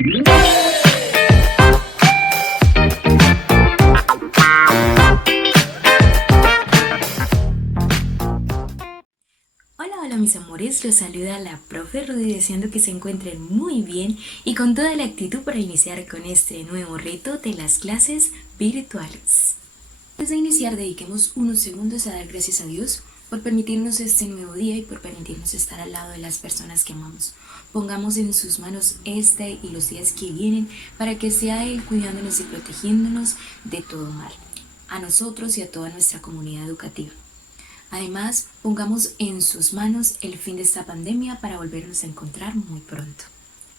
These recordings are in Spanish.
Hola mis amores, los saluda la profe Rudy deseando que se encuentren muy bien y con toda la actitud para iniciar con este nuevo reto de las clases virtuales. Antes de iniciar, dediquemos unos segundos a dar gracias a Dios por permitirnos este nuevo día y por permitirnos estar al lado de las personas que amamos. Pongamos en sus manos este y los días que vienen para que sea Él cuidándonos y protegiéndonos de todo mal, a nosotros y a toda nuestra comunidad educativa. Además, pongamos en sus manos el fin de esta pandemia para volvernos a encontrar muy pronto.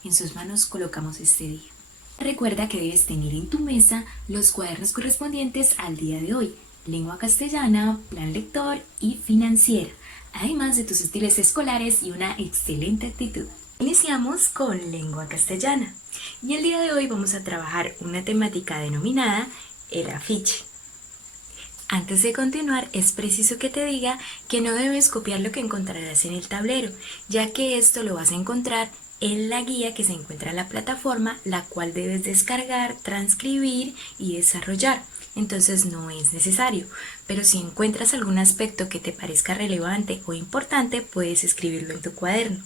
En sus manos colocamos este día. Recuerda que debes tener en tu mesa los cuadernos correspondientes al día de hoy, lengua castellana, plan lector y financiera, además de tus útiles escolares y una excelente actitud. Iniciamos con lengua castellana y el día de hoy vamos a trabajar una temática denominada el afiche. Antes de continuar, es preciso que te diga que no debes copiar lo que encontrarás en el tablero, ya que esto lo vas a encontrar en la guía que se encuentra en la plataforma, la cual debes descargar, transcribir y desarrollar. Entonces no es necesario, pero si encuentras algún aspecto que te parezca relevante o importante, puedes escribirlo en tu cuaderno.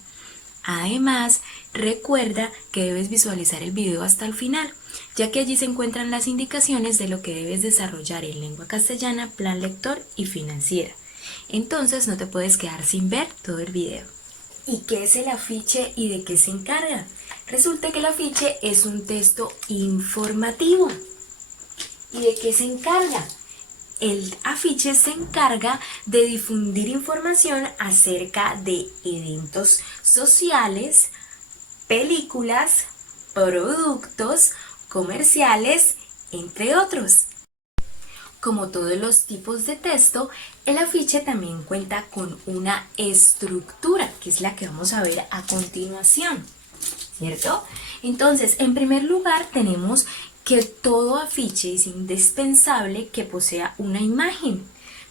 Además, recuerda que debes visualizar el video hasta el final, ya que allí se encuentran las indicaciones de lo que debes desarrollar en lengua castellana, plan lector y financiera. Entonces no te puedes quedar sin ver todo el video. ¿Y qué es el afiche y de qué se encarga? Resulta que el afiche es un texto informativo. ¿Y de qué se encarga? El afiche se encarga de difundir información acerca de eventos sociales, películas, productos, comerciales, entre otros. Como todos los tipos de texto, el afiche también cuenta con una estructura, que es la que vamos a ver a continuación, ¿cierto? Entonces, en primer lugar tenemos que todo afiche es indispensable que posea una imagen.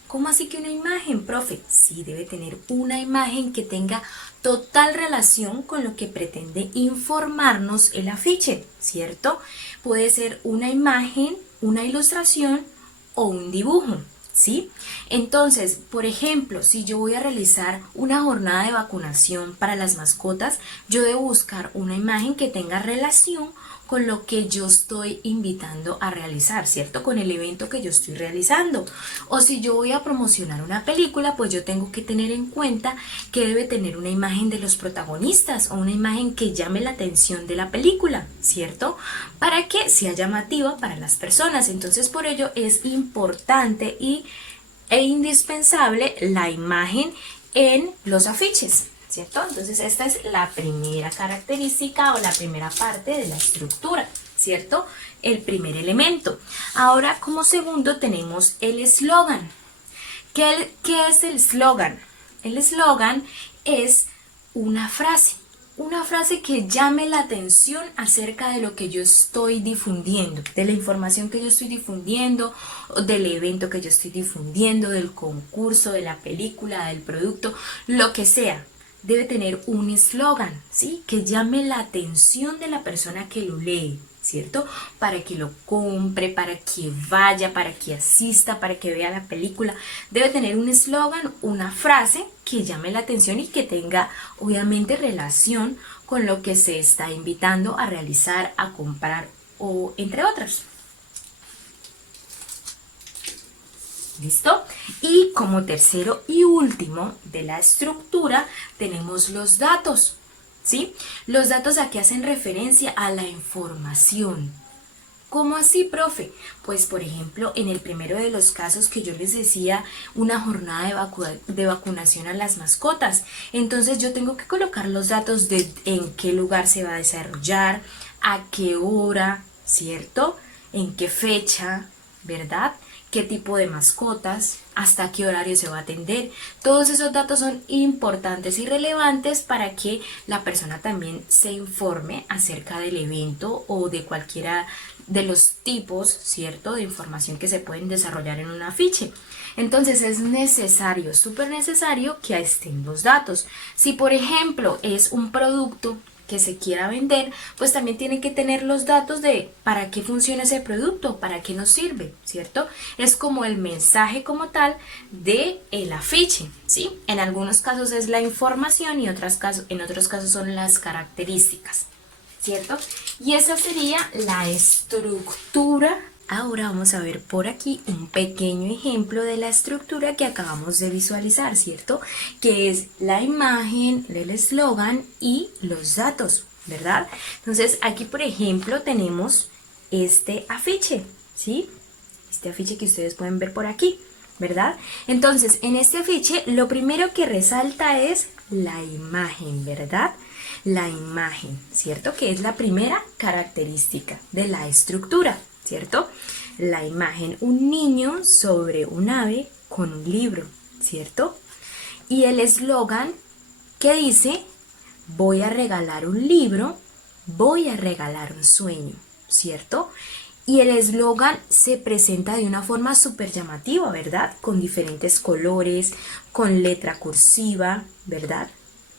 ¿Cómo así que una imagen, profe? Sí, debe tener una imagen que tenga total relación con lo que pretende informarnos el afiche, ¿cierto? Puede ser una imagen, una ilustración o un dibujo, ¿sí? Entonces, por ejemplo, si yo voy a realizar una jornada de vacunación para las mascotas, yo debo buscar una imagen que tenga relación con lo que yo estoy invitando a realizar, ¿cierto? Con el evento que yo estoy realizando. O si yo voy a promocionar una película, pues yo tengo que tener en cuenta que debe tener una imagen de los protagonistas o una imagen que llame la atención de la película, ¿cierto? Para que sea llamativa para las personas. Entonces, por ello es importante e indispensable la imagen en los afiches, ¿cierto? Entonces esta es la primera característica o la primera parte de la estructura, ¿cierto? El primer elemento. Ahora, como segundo tenemos el eslogan. ¿Qué es el eslogan? El eslogan es una frase que llame la atención acerca de lo que yo estoy difundiendo, de la información que yo estoy difundiendo, del evento que yo estoy difundiendo, del concurso, de la película, del producto, lo que sea. Debe tener un eslogan, ¿sí? Que llame la atención de la persona que lo lee, ¿cierto? Para que lo compre, para que vaya, para que asista, para que vea la película. Debe tener un eslogan, una frase que llame la atención y que tenga, obviamente, relación con lo que se está invitando a realizar, a comprar o entre otras. ¿Listo? Y como tercero y último de la estructura tenemos los datos, ¿sí? Los datos aquí hacen referencia a la información. ¿Cómo así, profe? Pues, por ejemplo, en el primero de los casos que yo les decía, una jornada de vacunación a las mascotas. Entonces yo tengo que colocar los datos de en qué lugar se va a desarrollar, a qué hora, ¿cierto? En qué fecha, ¿verdad? Qué tipo de mascotas, hasta qué horario se va a atender. Todos esos datos son importantes y relevantes para que la persona también se informe acerca del evento o de cualquiera de los tipos, ¿cierto?, de información que se pueden desarrollar en un afiche. Entonces es necesario, súper necesario que estén los datos. Si por ejemplo es un producto que se quiera vender, pues también tiene que tener los datos de para qué funciona ese producto, para qué nos sirve, ¿cierto? Es como el mensaje como tal de el afiche, ¿sí? En algunos casos es la información y en otros casos son las características, ¿cierto? Y esa sería la estructura. Ahora vamos a ver por aquí un pequeño ejemplo de la estructura que acabamos de visualizar, ¿cierto? Que es la imagen, el eslogan y los datos, ¿verdad? Entonces aquí, por ejemplo, tenemos este afiche, ¿sí? Este afiche que ustedes pueden ver por aquí, ¿verdad? Entonces, en este afiche lo primero que resalta es la imagen, ¿verdad? La imagen, ¿cierto? Que es la primera característica de la estructura, ¿cierto? La imagen, un niño sobre un ave con un libro, ¿cierto? Y el eslogan que dice, voy a regalar un libro, voy a regalar un sueño, ¿cierto? Y el eslogan se presenta de una forma súper llamativa, ¿verdad? Con diferentes colores, con letra cursiva, ¿verdad?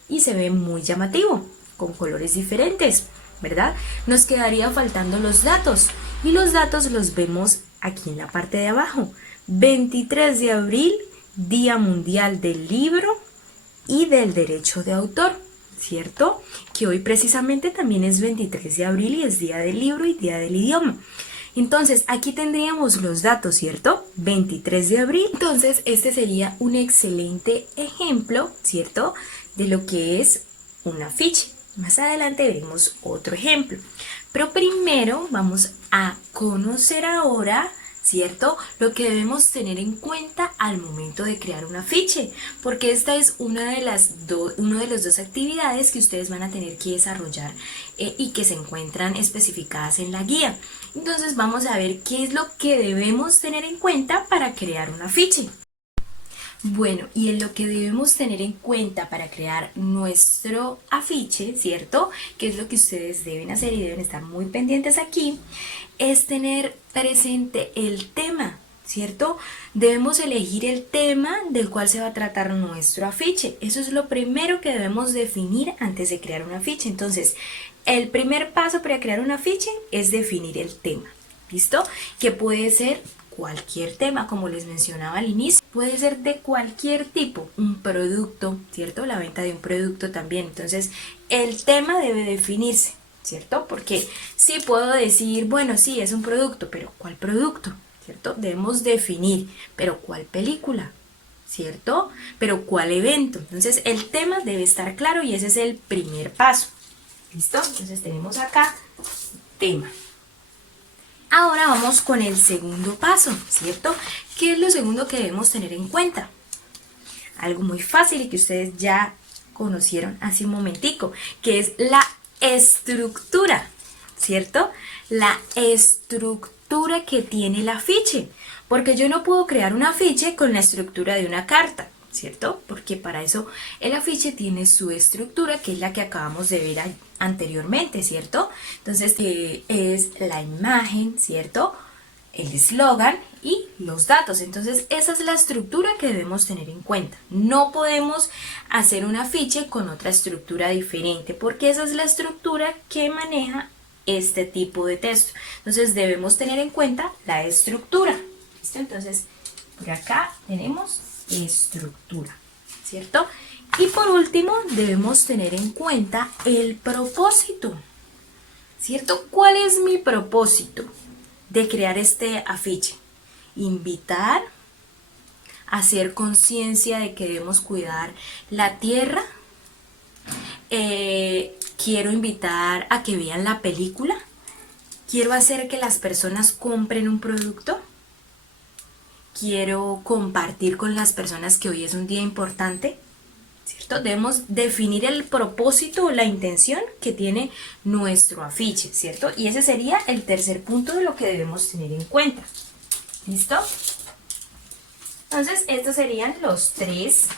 Y se ve muy llamativo, con colores diferentes, ¿verdad? Nos quedaría faltando los datos y los datos los vemos aquí en la parte de abajo. 23 de abril, Día Mundial del Libro y del Derecho de Autor, ¿cierto? Que hoy precisamente también es 23 de abril y es Día del Libro y Día del Idioma. Entonces, aquí tendríamos los datos, ¿cierto? 23 de abril. Entonces, este sería un excelente ejemplo, ¿cierto? De lo que es un afiche. Más adelante veremos otro ejemplo. Pero primero vamos a conocer ahora, ¿cierto? Lo que debemos tener en cuenta al momento de crear un afiche, porque esta es una de las dos actividades que ustedes van a tener que desarrollar y que se encuentran especificadas en la guía. Entonces vamos a ver qué es lo que debemos tener en cuenta para crear un afiche. Bueno, y en lo que debemos tener en cuenta para crear nuestro afiche, ¿cierto? Que es lo que ustedes deben hacer y deben estar muy pendientes aquí, es tener presente el tema, ¿cierto? Debemos elegir el tema del cual se va a tratar nuestro afiche. Eso es lo primero que debemos definir antes de crear un afiche. Entonces, el primer paso para crear un afiche es definir el tema, ¿listo? Que puede ser cualquier tema, como les mencionaba al inicio, puede ser de cualquier tipo, un producto, ¿cierto? La venta de un producto también. Entonces, el tema debe definirse, ¿cierto? Porque sí puedo decir, bueno, sí, es un producto, pero ¿cuál producto? ¿Cierto? Debemos definir, pero ¿cuál película? ¿Cierto? Pero ¿cuál evento? Entonces, el tema debe estar claro y ese es el primer paso. ¿Listo? Entonces, tenemos acá tema. Ahora vamos con el segundo paso, ¿cierto? ¿Qué es lo segundo que debemos tener en cuenta? Algo muy fácil y que ustedes ya conocieron hace un momentico, que es la estructura, ¿cierto? La estructura que tiene el afiche, porque yo no puedo crear un afiche con la estructura de una carta, ¿cierto? Porque para eso el afiche tiene su estructura, que es la que acabamos de ver anteriormente, ¿cierto? Entonces, es la imagen, ¿cierto? El eslogan y los datos. Entonces, esa es la estructura que debemos tener en cuenta. No podemos hacer un afiche con otra estructura diferente, porque esa es la estructura que maneja este tipo de texto. Entonces, debemos tener en cuenta la estructura. ¿Listo? Entonces, por acá tenemos estructura, ¿cierto? Y por último, debemos tener en cuenta el propósito, ¿cierto? ¿Cuál es mi propósito de crear este afiche? Invitar, hacer conciencia de que debemos cuidar la tierra. Quiero invitar a que vean la película. Quiero hacer que las personas compren un producto. Quiero compartir con las personas que hoy es un día importante, ¿cierto? Debemos definir el propósito o la intención que tiene nuestro afiche, ¿cierto? Y ese sería el tercer punto de lo que debemos tener en cuenta. ¿Listo? Entonces, estos serían los tres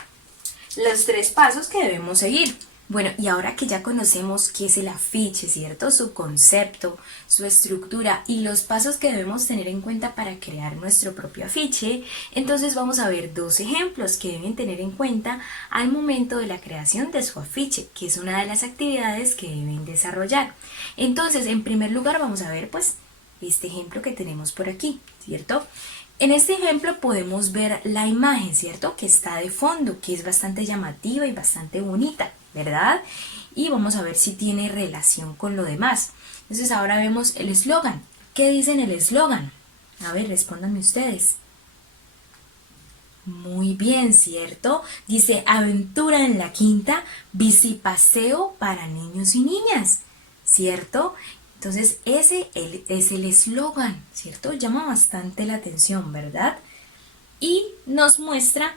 pasos que debemos seguir. Bueno, y ahora que ya conocemos qué es el afiche, ¿cierto? Su concepto, su estructura y los pasos que debemos tener en cuenta para crear nuestro propio afiche, entonces vamos a ver dos ejemplos que deben tener en cuenta al momento de la creación de su afiche, que es una de las actividades que deben desarrollar. Entonces, en primer lugar vamos a ver pues este ejemplo que tenemos por aquí, ¿cierto? En este ejemplo podemos ver la imagen, ¿cierto? Que está de fondo, que es bastante llamativa y bastante bonita, ¿verdad? Y vamos a ver si tiene relación con lo demás. Entonces ahora vemos el eslogan. ¿Qué dice en el eslogan? A ver, respóndanme ustedes. Muy bien, ¿cierto? Dice aventura en la quinta, bicipaseo para niños y niñas, ¿cierto? Entonces ese es el eslogan, ¿cierto? Llama bastante la atención, ¿verdad? Y nos muestra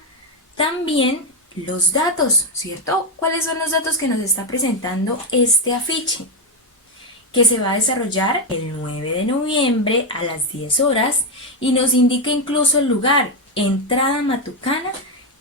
también los datos, ¿cierto? ¿Cuáles son los datos que nos está presentando este afiche? Que se va a desarrollar el 9 de noviembre a las 10 horas y nos indica incluso el lugar, entrada Matucana,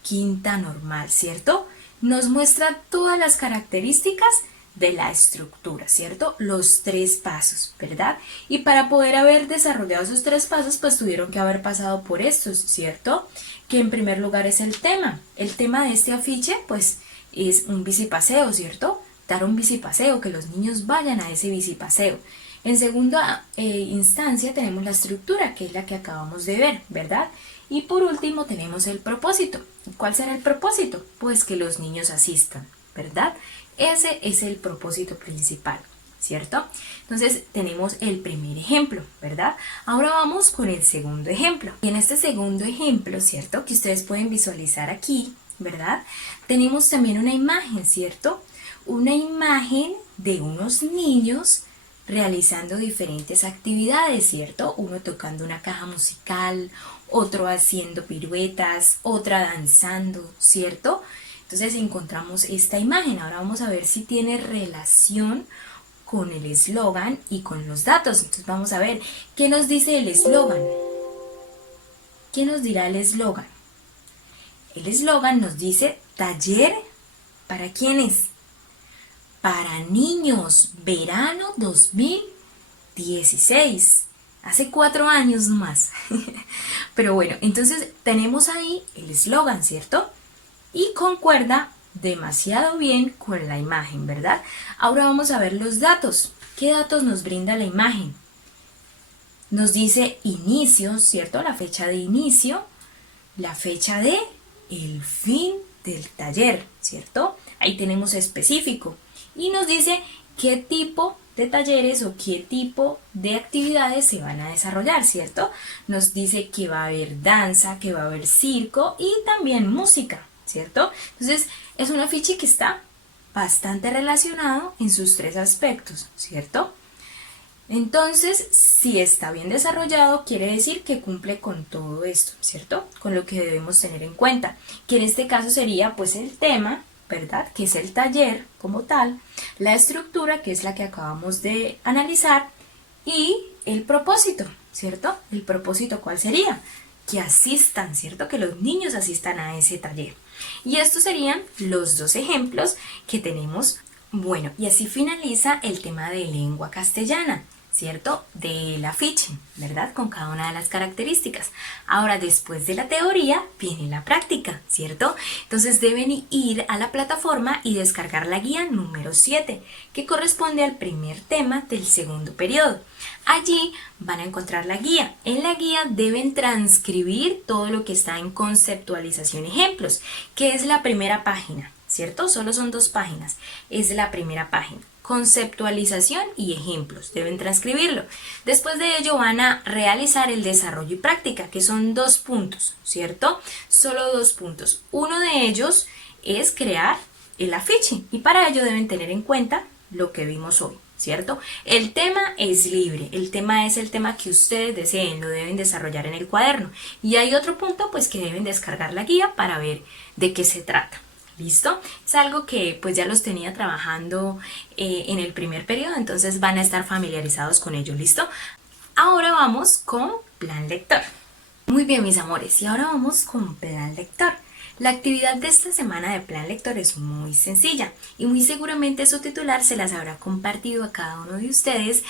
quinta normal, ¿cierto? Nos muestra todas las características de la estructura, ¿cierto? Los tres pasos, ¿verdad? Y para poder haber desarrollado esos tres pasos, pues tuvieron que haber pasado por estos, ¿cierto? Que en primer lugar es el tema. El tema de este afiche, pues, es un bicipaseo, ¿cierto? Dar un bicipaseo, que los niños vayan a ese bicipaseo. En segunda instancia tenemos la estructura, que es la que acabamos de ver, ¿verdad? Y por último tenemos el propósito. ¿Cuál será el propósito? Pues que los niños asistan, ¿verdad? Ese es el propósito principal, ¿cierto? Entonces tenemos el primer ejemplo, ¿verdad? Ahora vamos con el segundo ejemplo. Y en este segundo ejemplo, ¿cierto? Que ustedes pueden visualizar aquí, ¿verdad? Tenemos también una imagen, ¿cierto? Una imagen de unos niños realizando diferentes actividades, ¿cierto? Uno tocando una caja musical, otro haciendo piruetas, otra danzando, ¿cierto? Entonces encontramos esta imagen. Ahora vamos a ver si tiene relación con el eslogan y con los datos. Entonces vamos a ver qué nos dice el eslogan. ¿Qué nos dirá el eslogan? El eslogan nos dice taller ¿para quiénes? Para niños, verano 2016. Hace 4 años más. Pero bueno, entonces tenemos ahí el eslogan, ¿cierto? Y concuerda demasiado bien con la imagen, ¿verdad? Ahora vamos a ver los datos. ¿Qué datos nos brinda la imagen? Nos dice inicio, ¿cierto? La fecha de inicio, la fecha de el fin del taller, ¿cierto? Ahí tenemos específico. Y nos dice qué tipo de talleres o qué tipo de actividades se van a desarrollar, ¿cierto? Nos dice que va a haber danza, que va a haber circo y también música, ¿cierto? Entonces es un afiche que está bastante relacionado en sus tres aspectos, ¿cierto? Entonces, si está bien desarrollado, quiere decir que cumple con todo esto, ¿cierto? Con lo que debemos tener en cuenta, que en este caso sería pues el tema, ¿verdad? Que es el taller como tal, la estructura, que es la que acabamos de analizar, y el propósito, ¿cierto? El propósito, ¿cuál sería? Que asistan, ¿cierto? Que los niños asistan a ese taller. Y estos serían los dos ejemplos que tenemos. Bueno, y así finaliza el tema de lengua castellana, ¿cierto? Del afiche, ¿verdad? Con cada una de las características. Ahora, después de la teoría, viene la práctica, ¿cierto? Entonces deben ir a la plataforma y descargar la guía número 7, que corresponde al primer tema del segundo periodo. Allí van a encontrar la guía. En la guía deben transcribir todo lo que está en conceptualización ejemplos, que es la primera página, ¿cierto? Solo son 2 páginas. Es la primera página. Conceptualización y ejemplos. Deben transcribirlo. Después de ello van a realizar el desarrollo y práctica, que son 2 puntos, ¿cierto? Solo 2 puntos. Uno de ellos es crear el afiche y para ello deben tener en cuenta lo que vimos hoy, ¿cierto? El tema es libre, el tema es el tema que ustedes deseen, lo deben desarrollar en el cuaderno. Y hay otro punto, pues que deben descargar la guía para ver de qué se trata. ¿Listo? Es algo que pues ya los tenía trabajando en el primer periodo, entonces van a estar familiarizados con ello, ¿listo? Ahora vamos con plan lector. Muy bien, mis amores, y ahora vamos con plan lector. La actividad de esta semana de Plan Lector es muy sencilla y muy seguramente su titular se las habrá compartido a cada uno de ustedes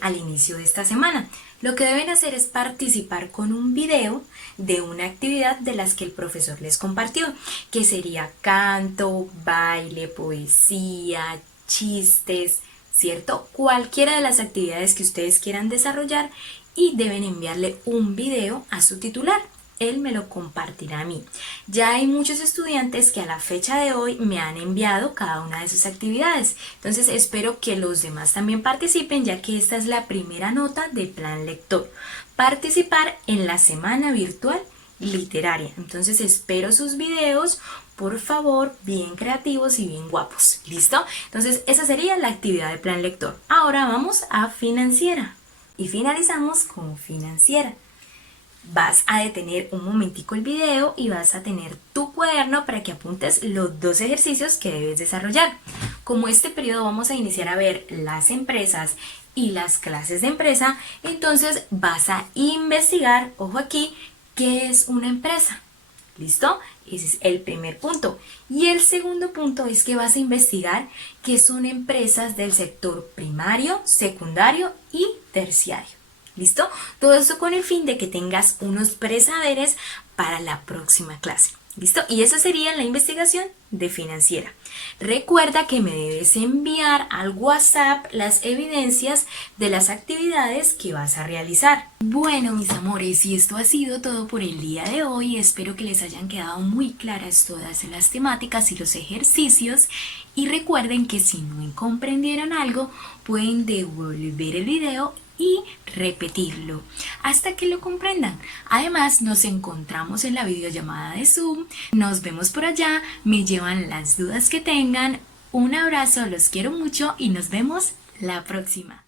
al inicio de esta semana. Lo que deben hacer es participar con un video de una actividad de las que el profesor les compartió, que sería canto, baile, poesía, chistes, ¿cierto? Cualquiera de las actividades que ustedes quieran desarrollar y deben enviarle un video a su titular. Él me lo compartirá a mí. Ya hay muchos estudiantes que a la fecha de hoy me han enviado cada una de sus actividades. Entonces espero que los demás también participen, ya que esta es la primera nota de Plan Lector. Participar en la semana virtual literaria. Entonces espero sus videos, por favor, bien creativos y bien guapos. ¿Listo? Entonces esa sería la actividad de Plan Lector. Ahora vamos a financiera. Y finalizamos con financiera. Vas a detener un momentico el video y vas a tener tu cuaderno para que apuntes los 2 ejercicios que debes desarrollar. Como este periodo vamos a iniciar a ver las empresas y las clases de empresa, entonces vas a investigar, ojo aquí, ¿qué es una empresa? ¿Listo? Ese es el primer punto. Y el segundo punto es que vas a investigar qué son empresas del sector primario, secundario y terciario. ¿Listo? Todo eso con el fin de que tengas unos presaberes para la próxima clase. ¿Listo? Y esa sería la investigación de financiera. Recuerda que me debes enviar al WhatsApp las evidencias de las actividades que vas a realizar. Bueno, mis amores, y esto ha sido todo por el día de hoy. Espero que les hayan quedado muy claras todas las temáticas y los ejercicios. Y recuerden que si no comprendieron algo, pueden devolver el video y repetirlo hasta que lo comprendan. Además, nos encontramos en la videollamada de Zoom. Nos vemos por allá, me llevan las dudas que tengan. Un abrazo, los quiero mucho y nos vemos la próxima.